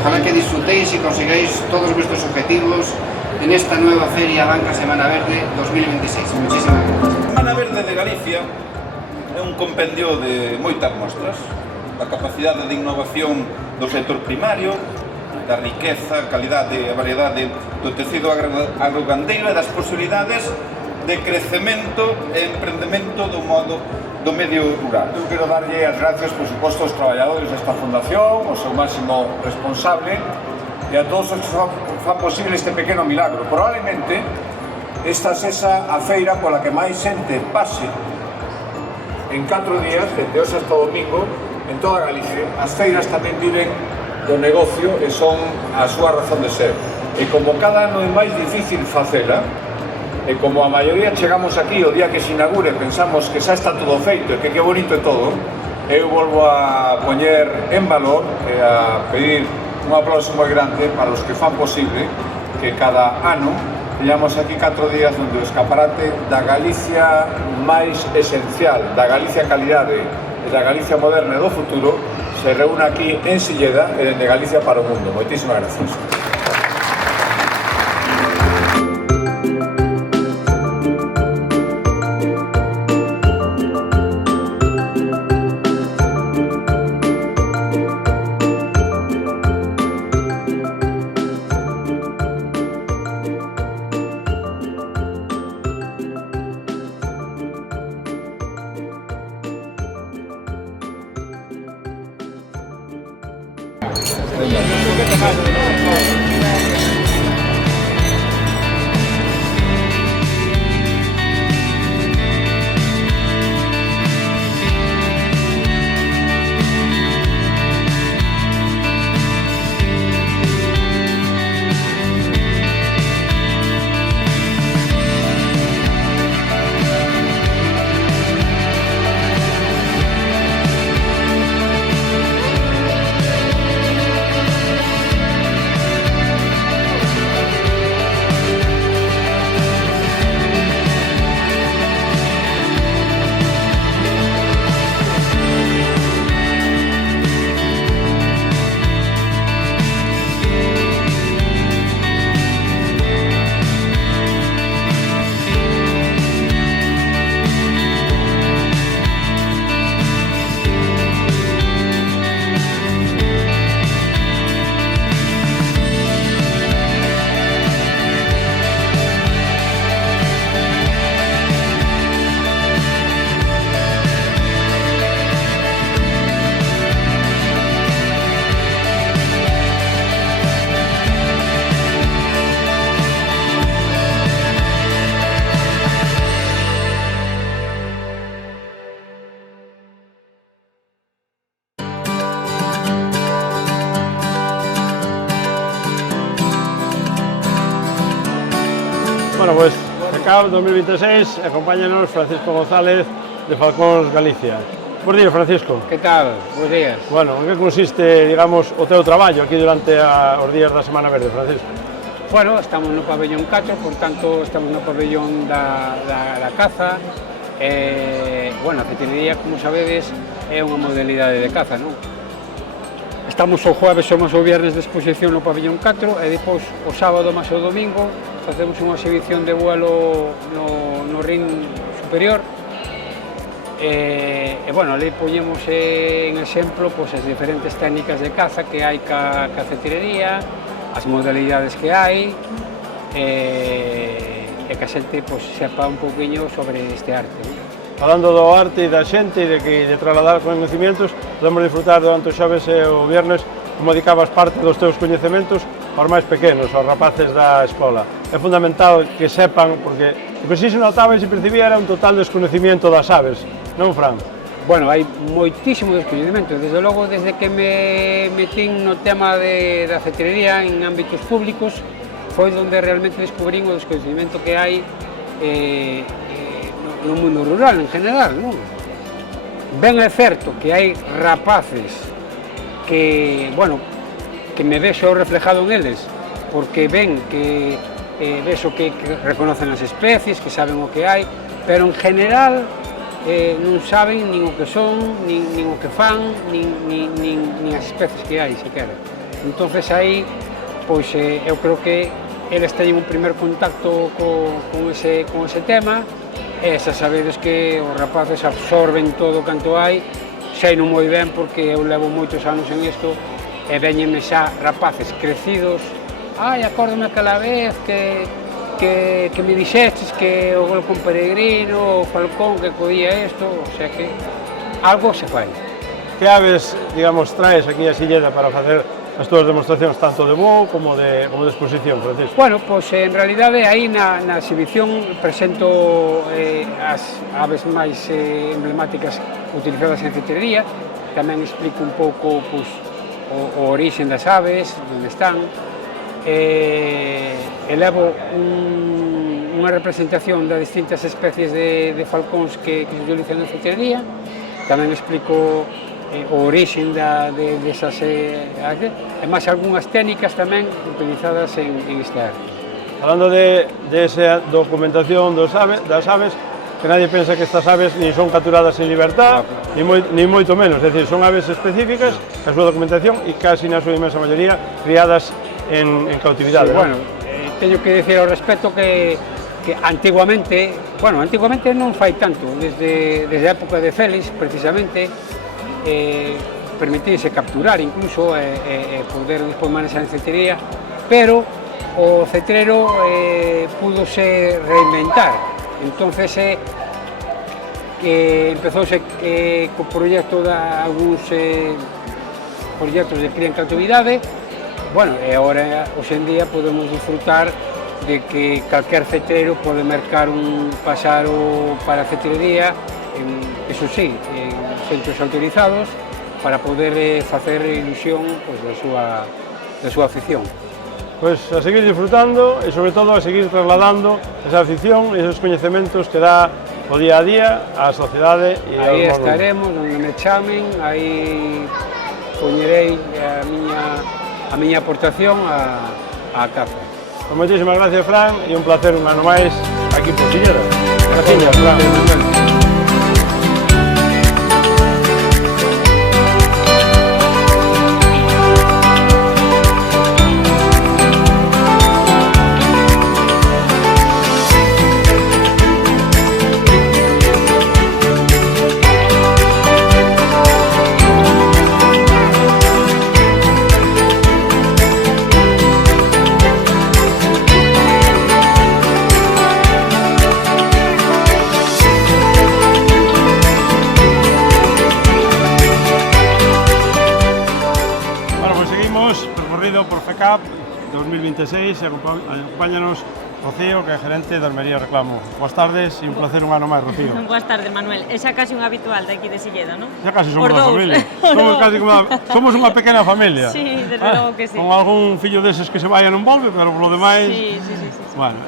Ojalá que disfrutéis y consigáis todos vuestros objetivos en esta nueva Feria Banca Semana Verde 2026. Muchísimas gracias. Semana Verde de Galicia é un compendio de moitas mostras da capacidade de innovación do sector primario, da riqueza, calidade e variedade do tecido agrogandeiro e das posibilidades de crecemento e emprendemento do medio rural. Eu quero darlle as gracias, por suposto, aos traballadores desta fundación, ao seu máximo responsable e a todos os que fan posible este pequeno milagro. Probablemente esta sexa a feira pola que máis xente pase en 4 días, desde hoxe hasta o domingo, en toda Galicia. As feiras tamén viven do negocio e son a súa razón de ser. E como cada ano é máis difícil facela, e como a maioría chegamos aquí o día que se inaugure pensamos que xa está todo feito e que bonito é todo, eu volvo a poñer en valor e a pedir un aplauso moi grande para os que fan posible que cada ano teñamos aquí 4 días onde o escaparate da Galicia máis esencial, da Galicia calidade e da Galicia moderna e do futuro se reúna aquí en Silleda e dende Galicia para o mundo. Moitísimas gracias. Bueno, pues FECAP 2026, acompáñanos Francisco González de Falcóns Galicia. Bos días, Francisco. Que tal? Bos días. Bueno, en que consiste, digamos, o teu traballo aquí durante os días da Semana Verde, Francisco? Bueno, estamos no pabellón 4, por tanto, estamos no pabellón da caza. Bueno, a cetinería, como sabedes, é unha modalidade de caza, non? Estamos o jueves ou o viernes de exposición no pabellón 4 e depois o sábado máis o domingo facemos unha exhibición de vuelo no ring superior. E bueno, ali poñemos en exemplo pois, as diferentes técnicas de caza que hai ca cetinería, as modalidades que hai e que a xente pois, sepa un pouquiño sobre este arte, non? Falando do arte e da xente e de trasladar coñecementos, podemos disfrutar durante os xoves e o viernes como dedicabas parte dos teus coñecementos aos máis pequenos, aos rapaces da escola. É fundamental que sepan, porque o que si se notaba e se percibía era un total desconocimiento das aves, non, Fran? Bueno, hai moitísimo descoñecemento, desde logo, desde que me metín no tema da cetrería en ámbitos públicos, foi onde realmente descubrín o descoñecemento que hai no mundo rural en general, non? Ben é certo que hai rapaces que, bueno, que me vexo reflejado en eles, porque ven que vexo que reconocen as especies, que saben o que hai, pero en general non saben nin o que son, nin o que fan, nin as especies que hai, sequera. Entonces aí, pois, eu creo que eles teñen un primer contacto con ese tema, e xa sabedes que os rapaces absorben todo canto hai, sei non moi ben porque eu levo moitos anos en isto, e veñenme xa rapaces crecidos, acórdome aquela vez que me dixestes que o Golcón peregrino, o falcón que codía isto, o sea que algo se fai. Que aves, digamos, traes aquí a Silleda para facer as túas demostracións tanto de voo como de exposición, Francisco? Bueno, pois en realidade aí na exhibición presento as aves máis emblemáticas utilizadas en cetrería, tamén explico un pouco pois, o origen das aves, onde están, elevo unha representación das distintas especies de falcóns que se utilizan en cetrería, tamén explico o origen desas e máis algunhas técnicas tamén utilizadas en este arte. Falando de esa documentación das aves, que nadie pensa que estas aves ni son capturadas en libertad, ni moito menos, é dicir, son aves específicas, a súa documentación e casi na súa inmensa maioría criadas en cautividade. Sí, bueno, teño que dicir ao respecto que antiguamente non fai tanto, desde a época de Félix, precisamente, permitirse capturar incluso e poder despois manexar en cetrería, pero o cetrero púdose reinventar. Entonces empezouse co proxecto de algúns proxectos de cría en cautividade. Bueno, e agora, hoxe en día, podemos disfrutar de que calquer cetrero pode mercar un pasaro para a cetrería, eso sí, en centros autorizados, para poder facer ilusión da súa afición. Pois a seguir disfrutando e, sobre todo, a seguir trasladando esa afición e esos coñecementos que dá o día a día á sociedade e ao mundo. Aí estaremos, onde me chamen, aí poñerei a miña aportación á caza. Pues moitísimas gracias, Fran, e un placer un ano máis aquí por Silleda. Gracias, Fran. Percorrido por FECAP 2026 e acompáñanos Rocío, que é gerente da Almería Reclamo. Boas tardes e un placer un ano máis, Rocío. Boas tardes, Manuel. É xa casi un habitual de aquí de Silleda, non? Xa casi somos unha familia. Somos unha pequena familia. Sí, desde logo que sí. Con algún fillo deses que se vai e non volve, pero por lo demais... Sí. Bueno,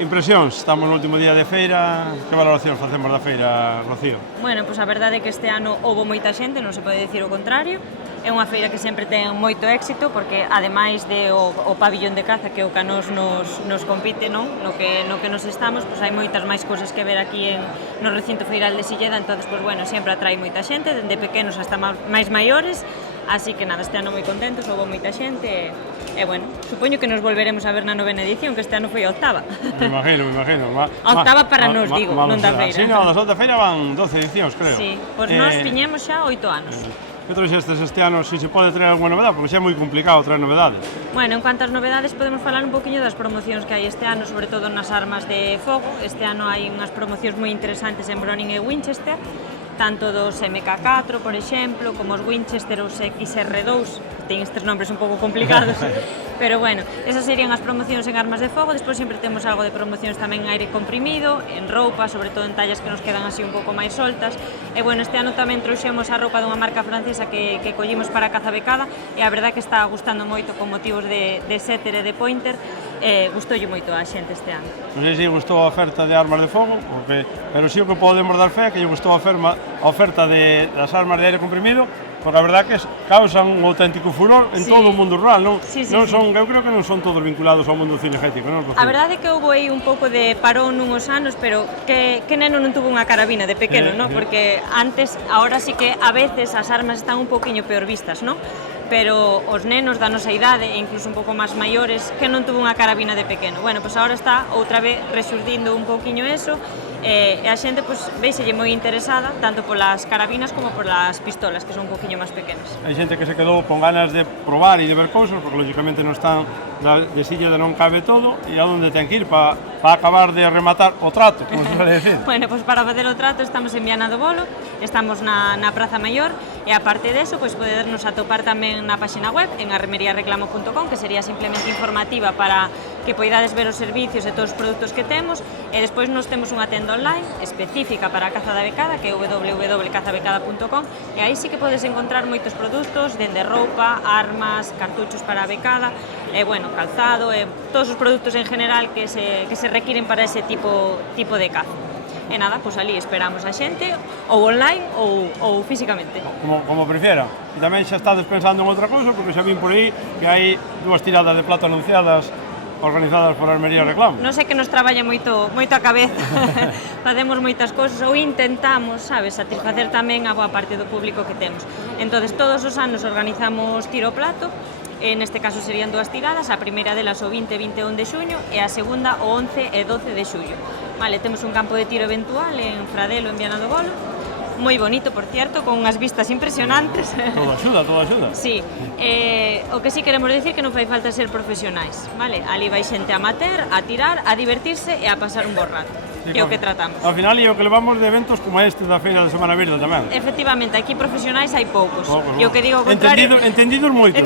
impresións, estamos no último día de feira, que valoracións facemos da feira, Rocío? Bueno, pois a verdade é que este ano houve moita xente, non se pode dicir o contrario. É unha feira que sempre ten moito éxito porque, ademais de o pabillón de caza que o Canós nos compite, non? No que nos estamos, pois hai moitas máis cousas que ver aquí no recinto feiral de Silleda, entonces, pois bueno, sempre atrae moita xente, dende pequenos hasta máis maiores, así que nada, este ano moi contentos, houve moita xente, e bueno, supoño que nos volveremos a ver na 9ª edición, que este ano foi a 8ª. Me imagino. A 8ª para nos, digo, non da feira. Sí, no, da feira van 12 edicións, creo. Sí, pois nós tiñemos xa 8 anos. Que trouxestes este ano, se pode traer alguna novedade, porque xa é moi complicado traer novedades. Bueno, en cuanto ás novedades, podemos falar un poquinho das promocións que hai este ano, sobre todo nas armas de fogo. Este ano hai unhas promocións moi interesantes en Browning e Winchester, tanto dos MK4, por exemplo, como os Winchester, os XR2, ten estes nombres un pouco complicados, pero bueno, esas serían as promocións en armas de fogo. Despois sempre temos algo de promocións tamén en aire comprimido, en roupa, sobre todo en tallas que nos quedan así un pouco máis soltas. E bueno, este ano tamén trouxemos a roupa dunha marca francesa que collimos para a caza becada, e a verdad que está gustando moito con motivos de setter e de pointer. Gustoulle moito a xente este ano. Non sei se gustou a oferta de armas de fogo, pero sí o que podemos dar fe que lle gustou a oferta das armas de aire comprimido, porque a verdad que causan un auténtico furor en todo o mundo rural, non? Eu creo que non son todos vinculados ao mundo cinegético, non? A verdade é que houve aí un pouco de parón nunhos anos, pero que neno non tuvo unha carabina de pequeno, non? Porque antes, ahora sí que a veces as armas están un poquinho peor vistas, non? Pero os nenos da nosa idade, e incluso un pouco máis maiores, que non tuvo unha carabina de pequeno. Bueno, pois agora está outra vez resurdindo un pouquiño eso, e a xente véiselle moi interesada tanto polas carabinas como polas pistolas, que son un pouquiño máis pequenas. Hai xente que se quedou con ganas de probar e de ver cousas, porque lógicamente non están de silla de non cabe todo, e a onde ten que ir para acabar de rematar o trato, como se suele decir. Bueno, pois para facer o trato estamos en Viana do Bolo, estamos na Praza Maior, e aparte deso, pois podernos atopar tamén na página web, en armeriareclamo.com, que sería simplemente informativa para que poidades ver os servicios e todos os produtos que temos, e despois nos temos unha tenda online específica para a caza da becada, que é www.cazabecada.com, e aí sí que podes encontrar moitos produtos, dende roupa, armas, cartuchos para a becada, e bueno, calzado, e todos os produtos en general que se requiren para ese tipo de caza. E nada, pois ali esperamos a xente, ou online ou físicamente. Como prefiera. E tamén xa estades pensando en outra cousa, porque xa vin por aí que hai 2 tiradas de plato anunciadas organizadas por Armería Reclamo. Non sei que nos traballa moito a cabeza, facemos moitas cousas ou intentamos, sabes, satisfacer tamén a boa parte do público que temos. Entonces, todos os anos organizamos tiro ao plato, neste caso serían 2 tiradas, a primeira delas o 20 e 21 de xuño e a segunda o 11 e 12 de xullo. Vale, temos un campo de tiro eventual en Fradelo, en Viana do Bolo, moi bonito, por cierto, con unhas vistas impresionantes. Todo axuda. Sí, o que sí queremos decir que non fai falta ser profesionais, vale? Ali vai xente amateur, a tirar, a divertirse e a pasar un bo rato, que é o que tratamos. Ao final, é o que levamos de eventos como este da Feira de Semana Verde tamén. Efectivamente, aquí profesionais hai poucos, e o que digo ao contrario... Entendidos moitos.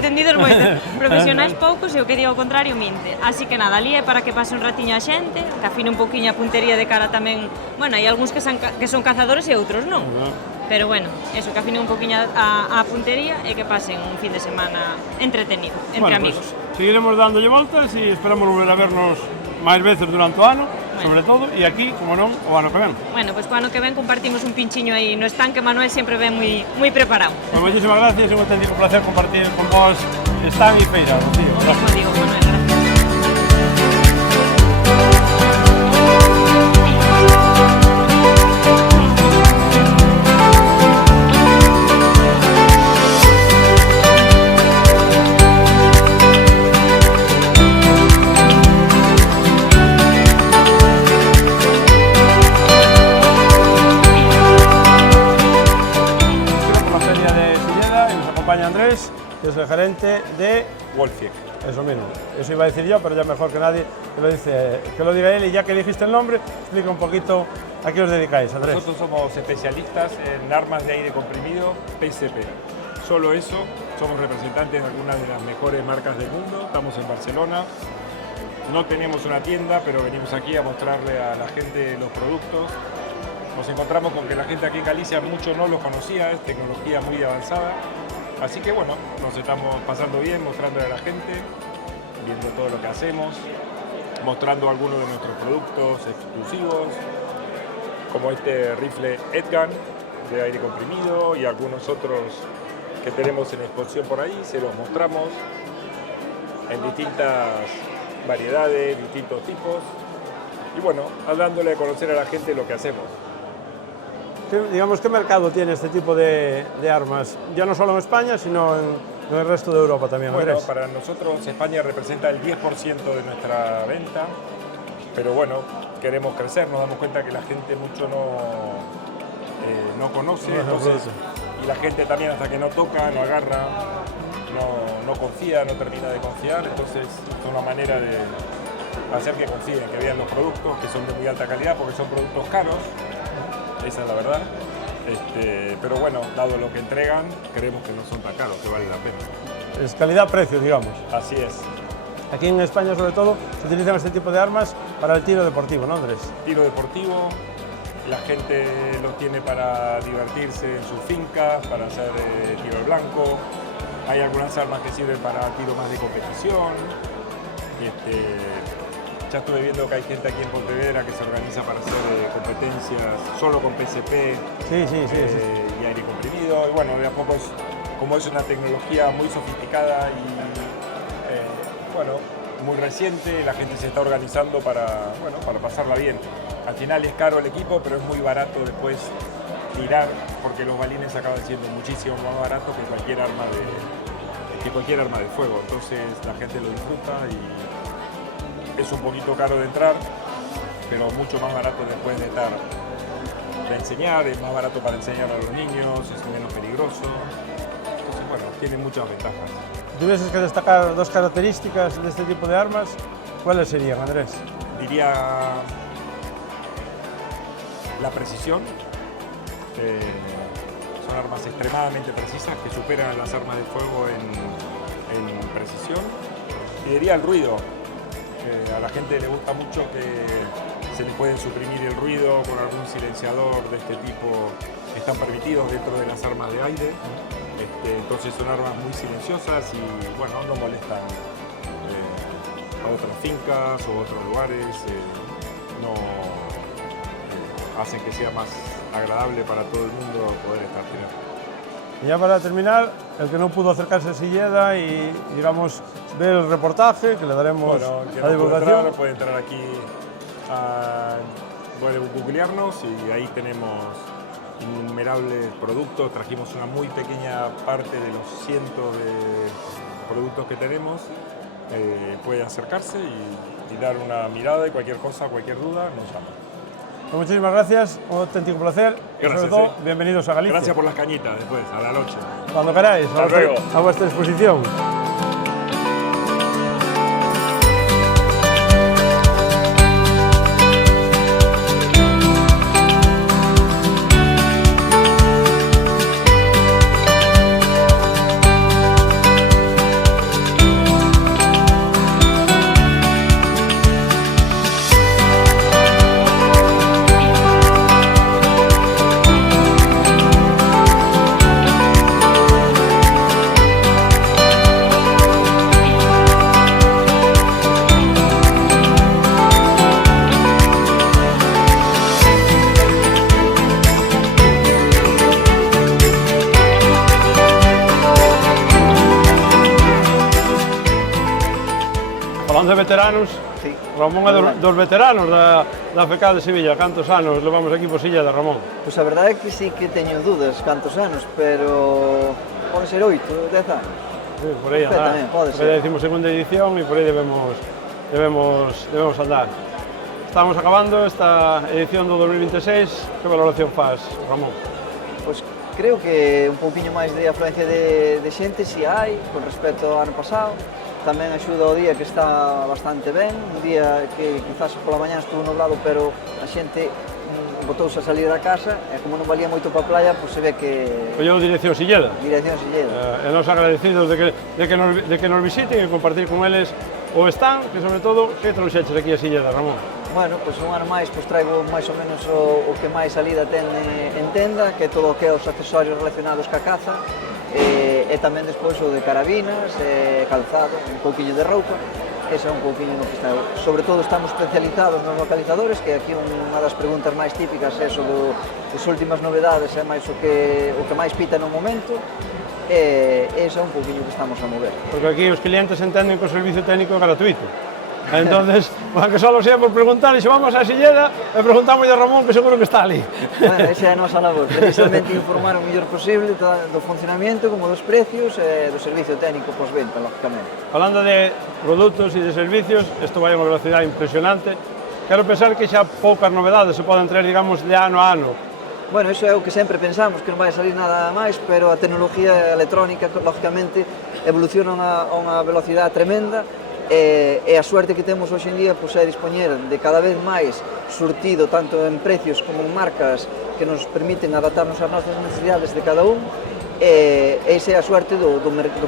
Profesionais poucos e o que digo ao contrario minte. Así que nada, ali é para que pase un ratiño a xente, que afine un pouquiño a puntería de cara tamén... Bueno, hai algúns que son cazadores e outros non. Pero bueno, eso, que afine un poquinho a puntería e que pasen un fin de semana entretenido, entre amigos. Seguiremos dándolle voltas e esperamos volver a vernos máis veces durante o ano, sobre todo, e aquí, como non, o ano que ven. Bueno, pois o ano que ven compartimos un pinchiño aí no stand, que Manuel sempre ven moi preparado. Pues moitísimas gracias, é un auténtico placer compartir con vos stand e feira, Rocío. O mismo digo, Manuel, gracias. Andrés, que es el gerente de Wolfiek. Eso mismo, eso iba a decir yo, pero ya mejor que nadie que lo diga él, y ya que dijiste el nombre, explica un poquito a qué os dedicáis, Andrés. Nosotros somos especialistas en armas de aire comprimido PSP. Solo eso, somos representantes de algunas de las mejores marcas del mundo, estamos en Barcelona, no tenemos una tienda, pero venimos aquí a mostrarle a la gente los productos. Nos encontramos con que la gente aquí en Galicia mucho no los conocía, es tecnología muy avanzada. Así que bueno, nos estamos pasando bien, mostrándole a la gente, viendo todo lo que hacemos, mostrando algunos de nuestros productos exclusivos, como este rifle Edgun de aire comprimido y algunos otros que tenemos en exposición por ahí, se los mostramos en distintas variedades, distintos tipos, y bueno, dándole a conocer a la gente lo que hacemos. Digamos, ¿qué mercado tiene este tipo de armas? Ya no solo en España, sino en el resto de Europa también. Bueno, para nosotros España representa el 10% de nuestra venta, pero bueno, queremos crecer, nos damos cuenta que la gente mucho no conoce, entonces, y la gente también hasta que no toca, no agarra, no confía, no termina de confiar, entonces es una manera de hacer que confíen, que vean los productos, que son de muy alta calidad, porque son productos caros. Esa es la verdad, pero bueno, dado lo que entregan, creemos que no son tan caros, que vale la pena. Es calidad-precio, digamos. Así es. Aquí en España, sobre todo, se utilizan este tipo de armas para el tiro deportivo, ¿no, Andrés? Tiro deportivo, la gente lo tiene para divertirse en sus fincas, para hacer tiro al blanco. Hay algunas armas que sirven para tiro más de competición. Ya estuve viendo que hay gente aquí en Pontevedra que se organiza para hacer competencias solo con PSP y aire comprimido. Y bueno, de a poco, como es una tecnología muy sofisticada y bueno, muy reciente, la gente se está organizando para pasarla bien. Al final es caro el equipo, pero es muy barato después tirar, porque los balines acaban siendo muchísimo más baratos que cualquier arma de fuego. Entonces la gente lo disfruta y es un poquito caro de entrar, pero mucho más barato después de enseñar, es más barato para enseñar a los niños, es menos peligroso. Entonces, bueno, tiene muchas ventajas. Si tuvieses que destacar dos características de este tipo de armas, ¿cuáles serían, Andrés? Diría la precisión. Son armas extremadamente precisas que superan las armas de fuego en precisión. Y diría el ruido. A la gente le gusta mucho que se le puede suprimir el ruido con algún silenciador de este tipo que están permitidos dentro de las armas de aire. Entonces son armas muy silenciosas y bueno, no molestan a otras fincas o otros lugares, hacen que sea más agradable para todo el mundo poder estar tirando. Y ya para terminar, el que no pudo acercarse a Silleda y, digamos, ver el reportaje, que le daremos la divulgación. Puede entrar aquí, puede googlearnos y ahí tenemos innumerables productos. Trajimos una muy pequeña parte de los cientos de productos que tenemos. Puede acercarse y dar una mirada y cualquier cosa, cualquier duda, nos llama. Pues muchísimas gracias, un auténtico placer. Gracias, y sobre todo, bienvenidos a Galicia. Gracias por las cañitas después, a la noche. Cuando queráis, a vuestra disposición. Falando de veteranos, Sí. Ramón é dos veteranos da FECA de Sevilla. Cantos anos levamos aquí por Silla de Ramón? Pois a verdade é que sí que teño dúdas cantos anos, pero pode ser 8, 10 anos. Sí, por aí andar. Pode Porque ser. decimos segunda edición e por aí debemos andar. Estamos acabando esta edición do 2026. Que valoración faz, Ramón? Pois creo que un pouquiño máis de afluencia de xente si hai, con respecto ao ano pasado. Tamén axuda o día que está bastante ben, un día que quizás pola mañá estuvo nublado, pero a xente botouse a salir da casa e como non valía moito para a playa, pois se ve que... Colleu dirección Silleda. Dirección Silleda. E nos agradecidos de que nos visiten e compartir con eles o stand, que sobre todo, que trouxeches aquí a Silleda, Ramón? Bueno, pois un ano máis pois traigo máis ou menos o que máis salida ten en tenda, que é todo o que é os accesorios relacionados ca caza, e tamén despois o de carabinas, calzado, un pouquiño de roupa. Ese é un pouquiño no que está. Sobre todo estamos especializados nos localizadores, que aquí unha das preguntas máis típicas é eso das últimas novedades, é máis o que máis pita no momento, e ese é un pouquiño que estamos a mover. Porque aquí os clientes entenden que o servicio técnico é gratuito. Entonces, que só sea por preguntar, e se vamos a Silleda, e preguntamos a Ramón, que seguro que está ali. Bueno, esa é a nosa labor, precisamente informar o mellor posible do funcionamento, como dos precios e do servicio técnico postventa, lógicamente. Falando de produtos e de servicios, isto vai a unha velocidade impresionante. Quero pensar que xa poucas novedades se poden traer, digamos, de ano a ano. Bueno, iso é o que sempre pensamos, que non vai salir nada máis, pero a tecnología electrónica, lógicamente, evoluciona a unha velocidade tremenda, e a suerte que temos hoxe en día pois, é dispoñer de cada vez máis surtido tanto en precios como en marcas que nos permiten adaptarnos ás nosas necesidades de cada un esa é a suerte do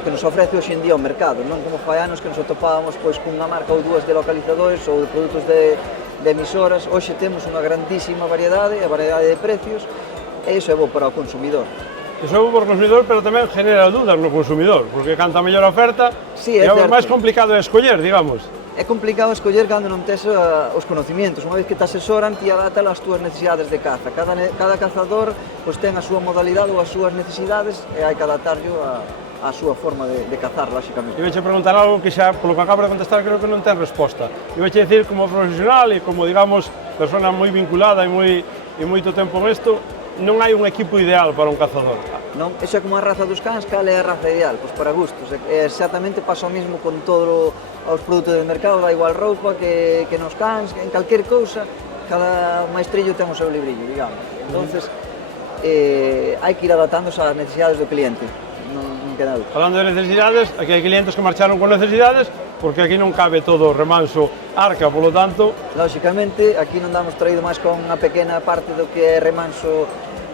que nos ofrece hoxe en día o mercado, non como fai anos que nos atopábamos cunha marca ou dúas de localizadores ou de produtos de emisoras. Hoxe temos unha grandísima variedade, a variedade de precios, e iso é bo para o consumidor. Iso é bo para o consumidor, pero tamén genera dúdas no consumidor, porque canta mellor a oferta, e o máis complicado é escoller, digamos. É complicado escoller cando non tes os conocimientos. Unha vez que te asesoran, ti adapta as túas necesidades de caza. Cada cazador ten a súa modalidade ou as súas necesidades e hai que adaptarlo a súa forma de cazar, lóxicamente. E veixe preguntar algo que xa, polo que acabo de contestar, creo que non ten resposta. E veixe dicir, como profesional e como, digamos, persona moi vinculada e moito tempo en isto, non hai un equipo ideal para un cazador. Non, esa é como a raza dos cans, cal é a raza ideal? Pois para gustos. Exactamente pasa o mesmo con todos os produtos do mercado, da igual roupa que nos cans, en calquer cousa, cada maestrillo ten o seu librillo, digamos. Entonces, hai que ir adaptándose ás necesidades do cliente, non queda outra. Falando de necesidades, aquí hai clientes que marcharon con necesidades, porque aquí non cabe todo o remanso arca, polo tanto... Lóxicamente, aquí non damos traído máis con unha pequena parte do que é remanso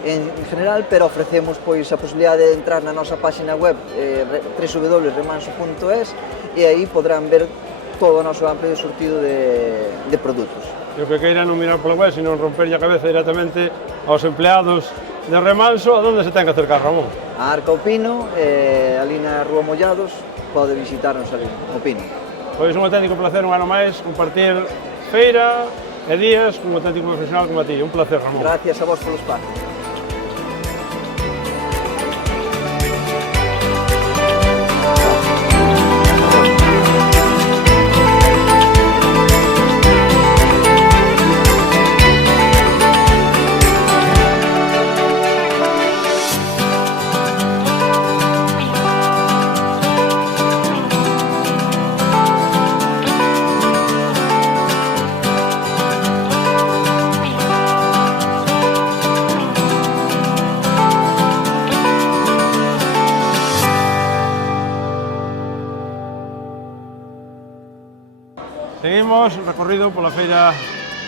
en general, pero ofrecemos pois a posibilidade de entrar na nosa página web www.remanso.es e aí podrán ver todo o noso amplio surtido de produtos. E o que queira non mirar pola web, sino romper a cabeza directamente aos empleados de remanso, a onde se ten que acercar, Ramón? A Arca o Pino, ali na Rúa Mollados, pode visitarnos ali, o Pino. Pois un auténtico placer un ano máis compartir feira e días con un auténtico profesional como a ti. Un placer, Ramón. Gracias a vos polo espacio. Seguimos o recorrido pola Feira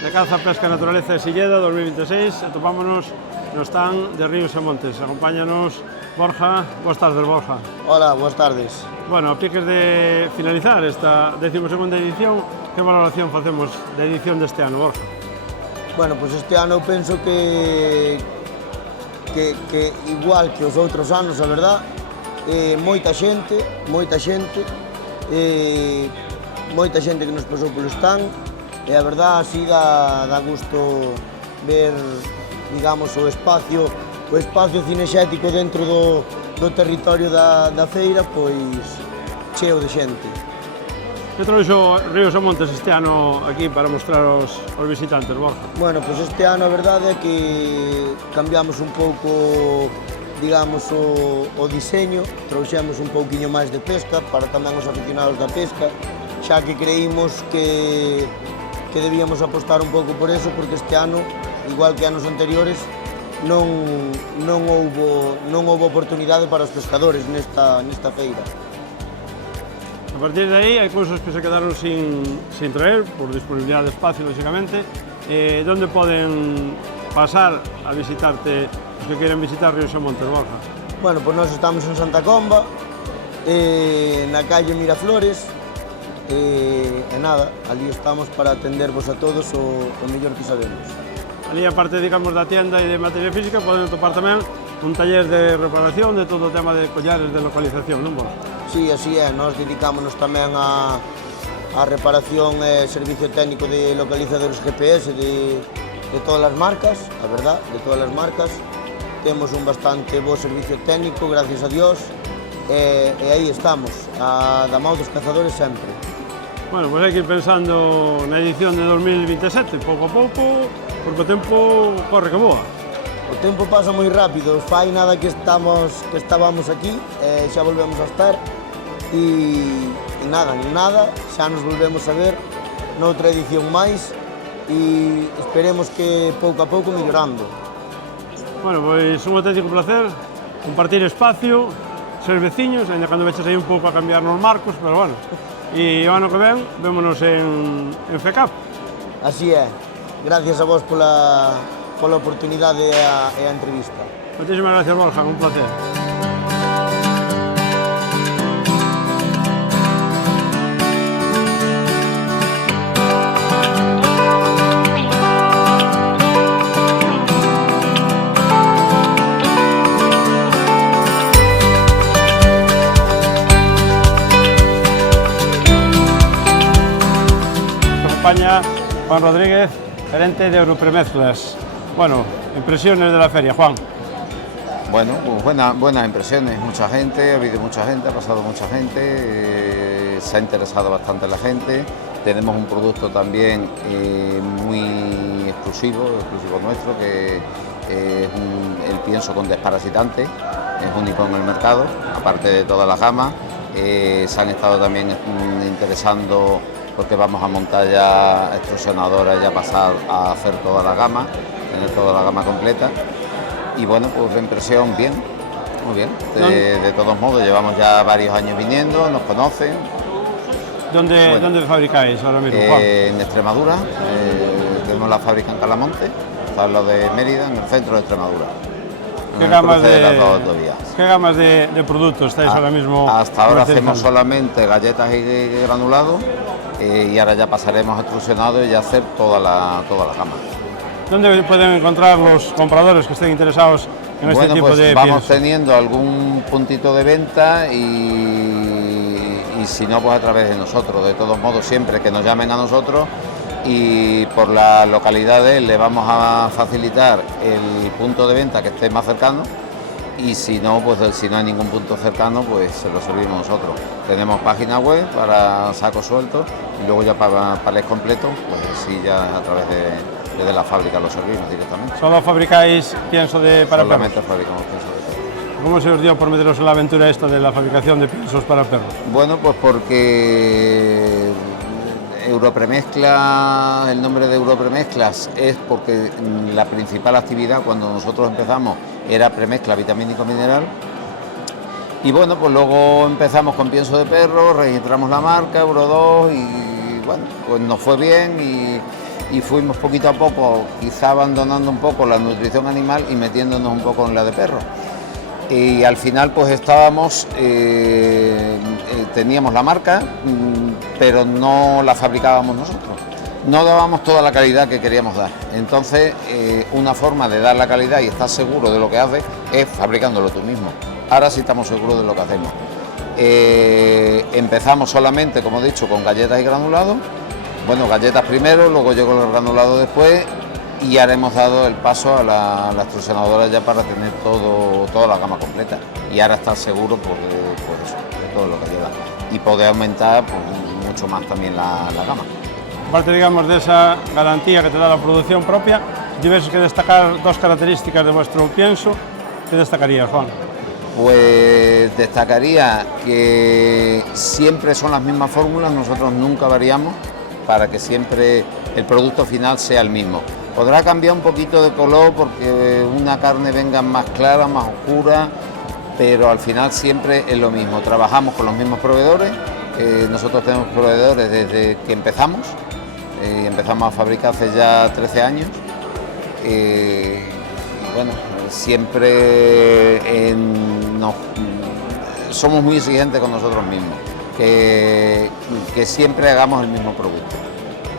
de Caza, Pesca e Naturaleza de Silleda 2026 e topámonos no stand de Ríos e Montes. Acompáñanos Borja. Boas tardes, Borja. Hola, boas tardes. Bueno, a piques de finalizar esta 12ª edición, que valoración facemos da edición deste ano, Borja? Bueno, pois este ano penso que igual que os outros anos, a verdad, moita xente que nos pasou polo stand e a verdad así dá gusto ver, digamos, o espacio cinexético dentro do territorio da feira, pois cheo de xente. Que trouxo Ríos e Montes este ano aquí para mostrar aos visitantes, Borja? Bueno, pois este ano a verdade é que cambiamos un pouco, digamos, o diseño, trouxemos un pouquiño máis de pesca para tamén os aficionados da pesca, xa que creímos que debíamos apostar un pouco por eso, porque este ano, igual que anos anteriores, non houbo oportunidade para os pescadores nesta feira. A partir de aí hai cousas que se quedaron sin traer, por disponibilidade de espacio, lógicamente. Donde poden pasar a visitarte os que queren visitar Ríos e Montes, Borja? Bueno, pois nós estamos en Santa Comba, na calle Miraflores, e nada, ali estamos para atendervos a todos o mellor que sabemos. Ali, a parte, digamos, da tienda e de materia física, poden topar tamén un taller de reparación de todo o tema de collares de localización, non, Borja? Sí, así é, nós dedicámonos tamén a reparación e servicio técnico de localizadores GPS de todas as marcas, a verdad, de todas as marcas. Temos un bastante bo servicio técnico, gracias a Dios, e aí estamos, da mão dos cazadores sempre. Bueno, pois hai que ir pensando na edición de 2027, pouco a pouco, porque o tempo corre que voa. O tempo pasa moi rápido, fai nada que estábamos aquí, xa volvemos a estar, e nada, xa nos volvemos a ver noutra edición máis, e esperemos que pouco a pouco mellorando. Bueno, pois un auténtico placer compartir espacio, ser veciños, ainda cando veches aí un pouco a cambiar nos marcos, pero bueno. E o ano que ven, vémonos en FECAP. Así é. Gracias a vos pola oportunidade e a entrevista. Moitísimas gracias, Borja, un placer. España, Juan Rodríguez, gerente de Europremezclas. Bueno, impresiones de la feria, Juan. Bueno, pues buenas impresiones, mucha gente, ha habido mucha gente, ha pasado mucha gente, se ha interesado bastante la gente, tenemos un producto también muy exclusivo nuestro, que es el pienso con desparasitante, es único en el mercado, aparte de toda la gama. Se han estado también interesando porque vamos a montar ya extrusionadoras, ya pasar a hacer toda la gama, tener toda la gama completa. Y bueno, pues la impresión bien, muy bien. De todos modos, llevamos ya varios años viniendo, nos conocen. ¿Dónde fabricáis ahora mismo, Juan? En Extremadura, tenemos la fábrica en Calamonte, está al lado de Mérida, en el centro de Extremadura. ¿Qué gamas de productos estáis ahora mismo? Hasta ahora hacemos solamente galletas y granulado, y ahora ya pasaremos a extrusionado y ya hacer toda la gama. ¿Dónde pueden encontrar los compradores que estén interesados en este tipo de vamos pienso? Teniendo algún puntito de venta y si no, pues a través de nosotros. De todos modos, siempre que nos llamen a nosotros y por la localidad de él le vamos a facilitar el punto de venta que esté más cercano, y si no, pues si no hay ningún punto cercano, pues se lo servimos nosotros. Tenemos página web para sacos sueltos y luego ya para palés completos, pues sí, ya a través de la fábrica lo servimos directamente. ¿Solo fabricáis pienso para Solamente perros? fabricamos pienso de perros. ¿Cómo se os dio por meteros en la aventura esta de la fabricación de piensos para perros? Bueno, pues porque Europremezcla, el nombre de Europremezclas es porque la principal actividad cuando nosotros empezamos era premezcla vitamínico mineral. Y bueno, pues luego empezamos con pienso de perro, registramos la marca Euro 2 y bueno, pues nos fue bien y fuimos poquito a poco, quizá abandonando un poco la nutrición animal y metiéndonos un poco en la de perro. Y al final pues estábamos, teníamos la marca, pero no la fabricábamos nosotros. No dábamos toda la calidad que queríamos dar. Entonces, una forma de dar la calidad y estar seguro de lo que haces es fabricándolo tú mismo. Ahora sí estamos seguros de lo que hacemos. Empezamos solamente, como he dicho, con galletas y granulados. Bueno, galletas primero, luego llegó el granulado después, y ahora hemos dado el paso a la extrusionadora ya para tener toda la gama completa. Y ahora estar seguro de todo lo que lleva. Y poder aumentar mucho más también la gama. Aparte, digamos, de esa garantía que te da la producción propia, si tuvieses que destacar dos características de vuestro pienso, ¿qué destacarías, Juan? Pues destacaría que siempre son las mismas fórmulas, nosotros nunca variamos para que siempre el producto final sea el mismo. Podrá cambiar un poquito de color porque una carne venga más clara, más oscura, pero al final siempre es lo mismo. Trabajamos con los mismos proveedores, nosotros tenemos proveedores desde que empezamos, empezamos a fabricar hace ya 13 años, y bueno, siempre somos muy exigentes con nosotros mismos, que siempre hagamos el mismo producto,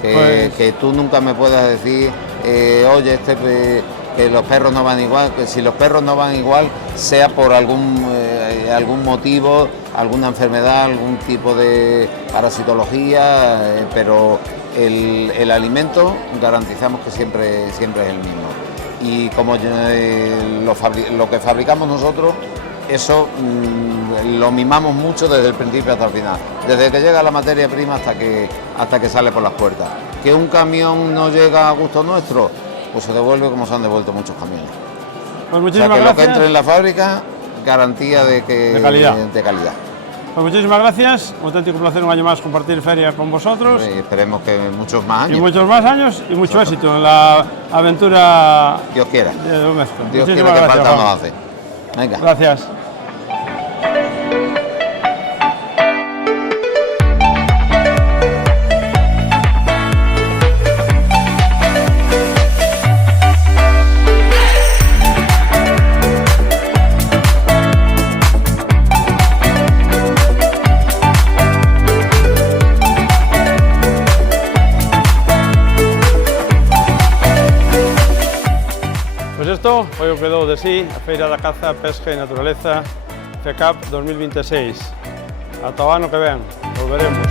que tú nunca me puedas decir, oye, que los perros no van igual, que si los perros no van igual sea por algún motivo, alguna enfermedad, algún tipo de parasitología, pero el alimento garantizamos que siempre es el mismo. Y como lo que fabricamos nosotros, eso lo mimamos mucho desde el principio hasta el final, desde que llega la materia prima hasta que sale por las puertas. Que un camión no llega a gusto nuestro, pues se devuelve como se han devuelto muchos camiones. Pues muchísimas gracias. Lo que entre en la fábrica, garantía de calidad. Pues muchísimas gracias, un auténtico placer un año más compartir feria con vosotros. Esperemos que muchos más años. Y muchos más años y mucho éxito en la aventura. Dios quiera. Dios quiera, que falta nos hace. Venga. Gracias. Isto foi o que dou de sí a Feira da Caza, Pesca e Naturaleza FECAP 2026. Ata o ano que ven, volveremos.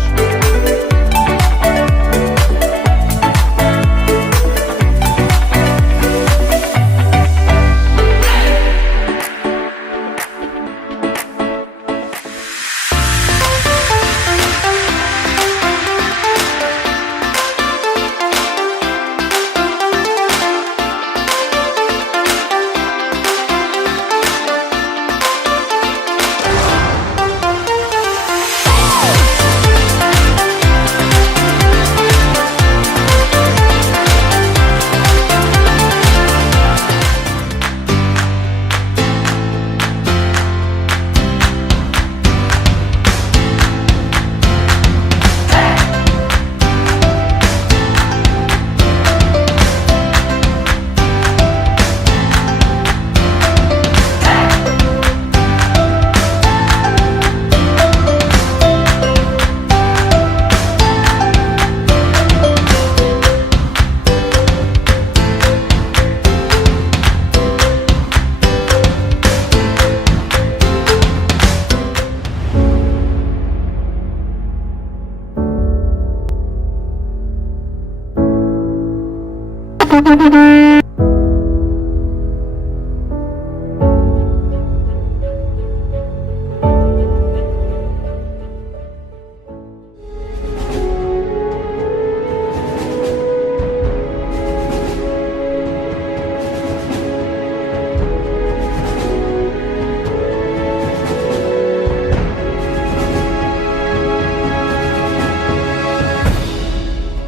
Música